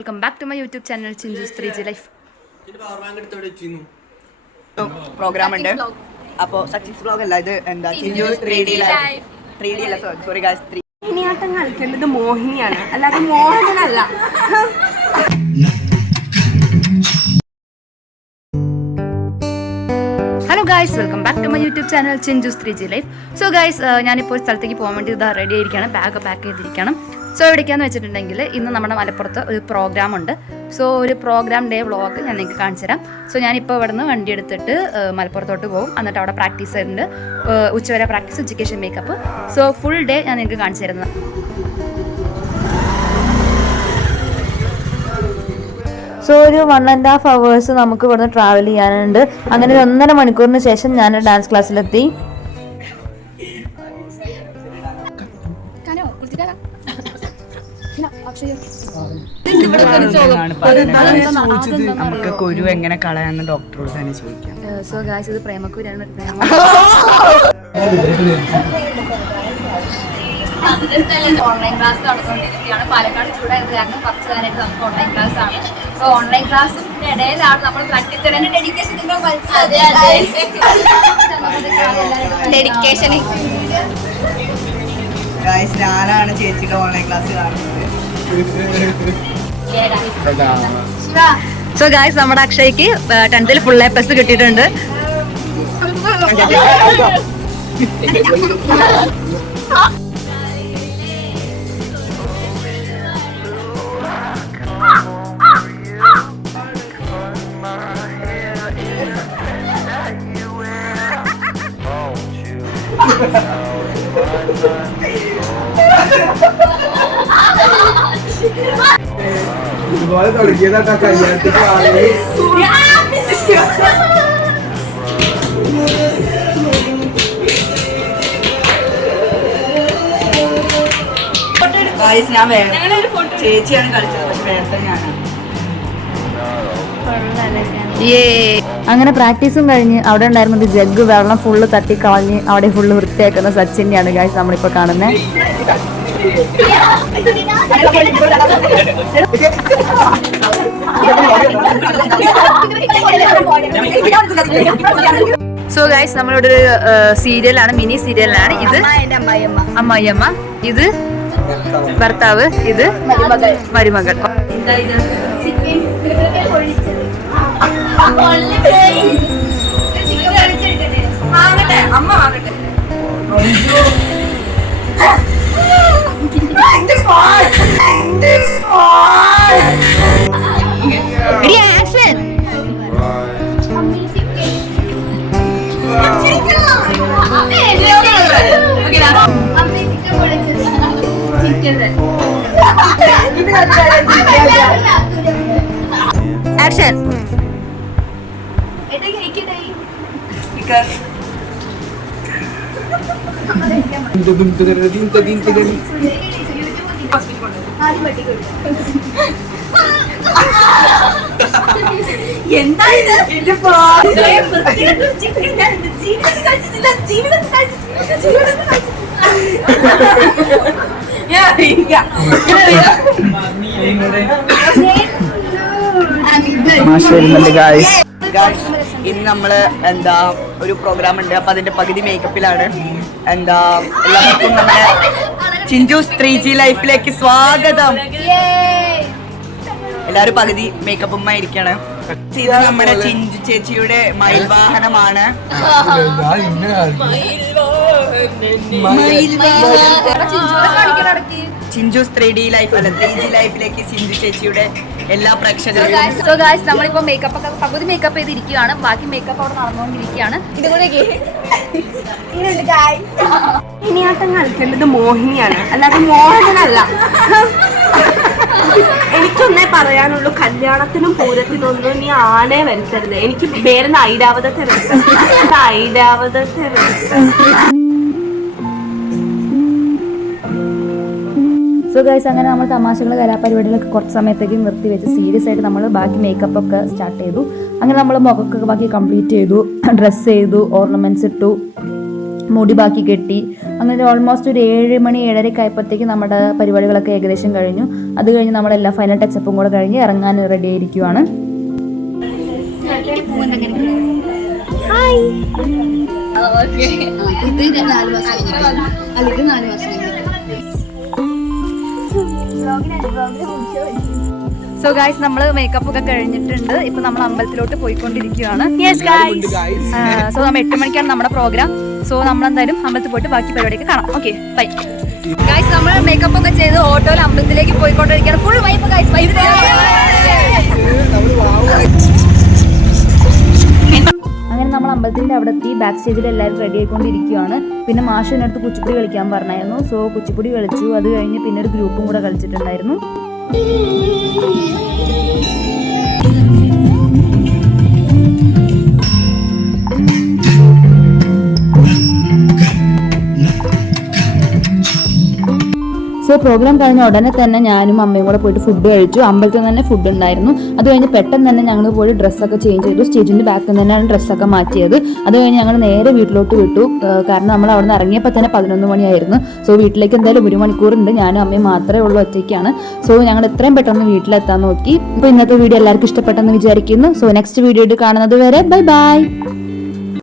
Welcome back to my YouTube channel Chinchu's 3G life. Programme ഉണ്ട്. അപ്പോൾ Sachin's vlog അല്ല, ഇത് എന്താ ചിഞ്ചൂസ് 3D ലൈഫ്. 3D അല്ല, സോറി ഗായ്സ്, മോഹിനിയാട്ടം കളിക്കേണ്ടത് മോഹിനിയാണ്, അല്ലാതെ മോഹനനല്ല. Hello guys, welcome back to my YouTube channel Chinchu's 3G life. So guys, ഞാനിപ്പോൾ സ്ഥലത്തേക്ക് പോകാൻ വേണ്ടി ഇതാ റെഡി ആയിരിക്കണം, ബാഗ് പാക്ക് ചെയ്തിരിക്കണം. സോ എവിടേക്കാന്ന് വെച്ചിട്ടുണ്ടെങ്കിൽ ഇന്ന് നമ്മുടെ മലപ്പുറത്ത് ഒരു പ്രോഗ്രാം ഉണ്ട്. സോ ഒരു പ്രോഗ്രാം ഡേ വ്ളോഗ് ഞാൻ നിങ്ങൾക്ക് കാണിച്ചു തരാം. സോ ഞാനിപ്പോൾ ഇവിടെ നിന്ന് വണ്ടി എടുത്തിട്ട് മലപ്പുറത്തോട്ട് പോകും. എന്നിട്ട് അവിടെ പ്രാക്ടീസ് ഉണ്ട്, ഉച്ചവരെ പ്രാക്ടീസ്, ഉച്ചയ്ക്ക് ശേഷം മേക്കപ്പ്. സോ ഫുൾ ഡേ ഞാൻ നിങ്ങൾക്ക് കാണിച്ചു തരുന്നത്. സോ ഒരു 1.5 hours നമുക്ക് ഇവിടുന്ന് ട്രാവൽ ചെയ്യാനുണ്ട്. അങ്ങനെ ഒരു 1.5 മണിക്കൂറിന് ശേഷം ഞാൻ ഡാൻസ് ക്ലാസ്സിലെത്തി. നമുക്ക് കുരു എങ്ങനെ കളയാന്ന് ഡോക്ടറോട് തന്നെ ചോദിക്കാം. സോ ഗായ്സ്, ഇത് പ്രേമക്കുരാണ്. ഓൺലൈൻ ക്ലാസ് നടന്നുകൊണ്ടിരിക്കുകയാണ്. പാലക്കാട് ചൂടായത് കാരണം കുറച്ച് കാലമായിട്ട് നമുക്ക് ഓൺലൈൻ ക്ലാസ് ആണ്. സോ ഓൺലൈൻ ക്ലാസ്സിന്റെ ഇടയിലാണ് നമ്മൾ പ്രാക്ടീസ് ചെയ്യുന്നത്. ഡെഡിക്കേഷൻ ഗായ്സ്, ഞാനാണ് ചേച്ചിയുടെ ഓൺലൈൻ ക്ലാസ് കാണുന്നത്. സോ ഗായ്സ്, നമ്മുടെ അക്ഷയ്ക്ക് 10th ഫുൾ A+ കിട്ടിയിട്ടുണ്ട്. ഇതുപോലെ തുടങ്ങിയതാ കല്യാണത്തിന് ഗായ്സ്, ഞാൻ ചേച്ചിയാണ് കളിച്ചത്, പക്ഷെ നേരത്തെ ഞാനാണ്. അങ്ങനെ പ്രാക്ടീസും കഴിഞ്ഞ് അവിടെ ഉണ്ടായിരുന്നത് ജഗ് വെള്ളം ഫുള്ള് തട്ടിക്കളഞ്ഞ് അവിടെ ഫുള്ള് വൃത്തിയാക്കുന്ന സച്ചിനെയാണ് ഗായ്സ് നമ്മളിപ്പോൾ കാണുന്നത്. സോ ഗായ്സ്, നമ്മളിവിടെ ഒരു സീരിയലാണ്, മിനി സീരിയലാണ്. ഇത് അമ്മായിയമ്മ, ഇത് ഭർത്താവ്, ഇത് മരുമകൾ. ആക്ഷൻ. എന്താ ഇത്? ഇന്ന് നമ്മള് എന്താ ഒരു പ്രോഗ്രാം ഉണ്ട്. അപ്പൊ അതിന്റെ പകുതി മേക്കപ്പിലാണ്. എന്താ എല്ലാവർക്കും നമ്മുടെ ചിഞ്ചൂസ് 3G ലൈഫിലേക്ക് സ്വാഗതം. എല്ലാരും പകുതി മേക്കപ്പുമായി ഇരിക്കാണ്. ഇത് നമ്മുടെ ചിഞ്ചു ചേച്ചിയുടെ മയിൽ വാഹനമാണ്. ചിഞ്ചൂസ് 3D ലൈഫ് അല്ല, 3G ലൈഫിലേക്ക് ചിഞ്ചു ചേച്ചിയുടെ എല്ലാ പ്രേക്ഷകരും. സോ ഗായ്സ്, നമ്മളിപ്പോ മേക്കപ്പ് ഒക്കെ പകുതി മേക്കപ്പ് ചെയ്തിരിക്കുകയാണ്, ബാക്കി മേക്കപ്പ് അവിടെ നടന്നുകൊണ്ടിരിക്കുകയാണ്. മോഹിനിയാട്ടം കളിക്കേണ്ടത് മോഹിനിയാണ്, അല്ലാതെ മോഹനനല്ല. എനിക്കൊന്നേ പറയാനുള്ളൂ, കല്യാണത്തിനും പൂരത്തിനൊന്നും നീ ആനെ വരുത്തരുത്. എനിക്ക് പേരുന്ന ഐരാവതത്തെ വരുത്തരുത്. സോ ഗൈസ്, അങ്ങനെ നമ്മൾ തമാശകൾ, കലാപരിപാടികളൊക്കെ കുറച്ച് സമയത്തേക്ക് നിർത്തി വെച്ച് സീരിയസ് ആയിട്ട് നമ്മൾ ബാക്കി മേക്കപ്പ് ഒക്കെ സ്റ്റാർട്ട് ചെയ്തു. അങ്ങനെ നമ്മൾ മുഖമൊക്കെ ബാക്കി കംപ്ലീറ്റ് ചെയ്തു, ഡ്രസ്സ് ചെയ്തു, ഓർണമെന്റ്സ് ഇട്ടു. മുടി ബാക്കി കെട്ടി, അങ്ങനെ ഓൾമോസ്റ്റ് ഒരു 7 മണി 7:30 ആയപ്പോഴത്തേക്ക് നമ്മുടെ പരിപാടികളൊക്കെ ഏകദേശം കഴിഞ്ഞു. അത് കഴിഞ്ഞ് നമ്മളെല്ലാം ഫൈനൽ ടച്ചപ്പും കൂടെ കഴിഞ്ഞ് ഇറങ്ങാൻ റെഡി ആയിരിക്കുവാണ്. സോ ഗൈസ് നമ്മൾ മേക്കപ്പ് ഒക്കെ കഴിഞ്ഞിട്ടുണ്ട്. ഇപ്പൊ നമ്മൾ അമ്പലത്തിലോട്ട് പോയിക്കൊണ്ടിരിക്കുകയാണ്. സോ നമ്മൾ 8 മണിക്കാണ് നമ്മുടെ പ്രോഗ്രാം. സോ നമ്മൾ എന്തായാലും അമ്പലത്തിൽ പോയിട്ട് ബാക്കി പരിപാടിയൊക്കെ കാണാം. Okay bye guys. നമ്മൾ മേക്കപ്പ് ഒക്കെ ചെയ്ത് ഓട്ടോയിൽ അമ്പലത്തിലേക്ക് പോയിക്കൊണ്ടിരിക്കുകയാണ്. Full vibe guys, vibe. അങ്ങനെ നമ്മൾ അമ്പലത്തിൻ്റെ അവിടെ എത്തി. ബാക്ക് സ്റ്റേജിൽ എല്ലാവരും റെഡി ആയിക്കൊണ്ടിരിക്കുകയാണ്. പിന്നെ മാഷിനടുത്ത് കുച്ചിപ്പുടി കളിക്കാൻ പറഞ്ഞായിരുന്നു. സോ കുച്ചിപ്പുടി കളിച്ചു. അത് കഴിഞ്ഞ് പിന്നെ ഒരു ഗ്രൂപ്പും കൂടെ കളിച്ചിട്ടുണ്ടായിരുന്നു. സോ പ്രോഗ്രാം കഴിഞ്ഞ ഉടനെ തന്നെ ഞാനും അമ്മയും കൂടെ പോയിട്ട് ഫുഡ് കഴിച്ചു. അമ്പലത്തിൽ തന്നെ ഫുഡ് ഉണ്ടായിരുന്നു. അത് കഴിഞ്ഞ് പെട്ടെന്ന് തന്നെ ഞങ്ങൾ പോയി ഡ്രസ്സൊക്കെ ചേഞ്ച് ചെയ്തു. സ്റ്റേജിൻ്റെ ബാക്കിൽ തന്നെയാണ് ഡ്രസ്സൊക്കെ മാറ്റിയത്. അത് കഴിഞ്ഞ് ഞങ്ങൾ നേരെ വീട്ടിലോട്ട് വിട്ടു. കാരണം നമ്മൾ അവിടെ നിന്ന് ഇറങ്ങിയപ്പോൾ തന്നെ 11 മണിയായിരുന്നു. സോ വീട്ടിലേക്ക് എന്തായാലും 1 മണിക്കൂറുണ്ട്. ഞാനും അമ്മയും മാത്രമേ ഉള്ളൂ, ഒറ്റയ്ക്കാണ്. സോ ഞങ്ങൾ എത്രയും പെട്ടെന്ന് വീട്ടിലെത്താൻ നോക്കി. അപ്പോൾ ഇന്നത്തെ വീഡിയോ എല്ലാവർക്കും ഇഷ്ടപ്പെട്ടെന്ന് വിചാരിക്കുന്നു. സോ നെക്സ്റ്റ് വീഡിയോ കാണുന്നത് വരെ ബൈ ബൈ.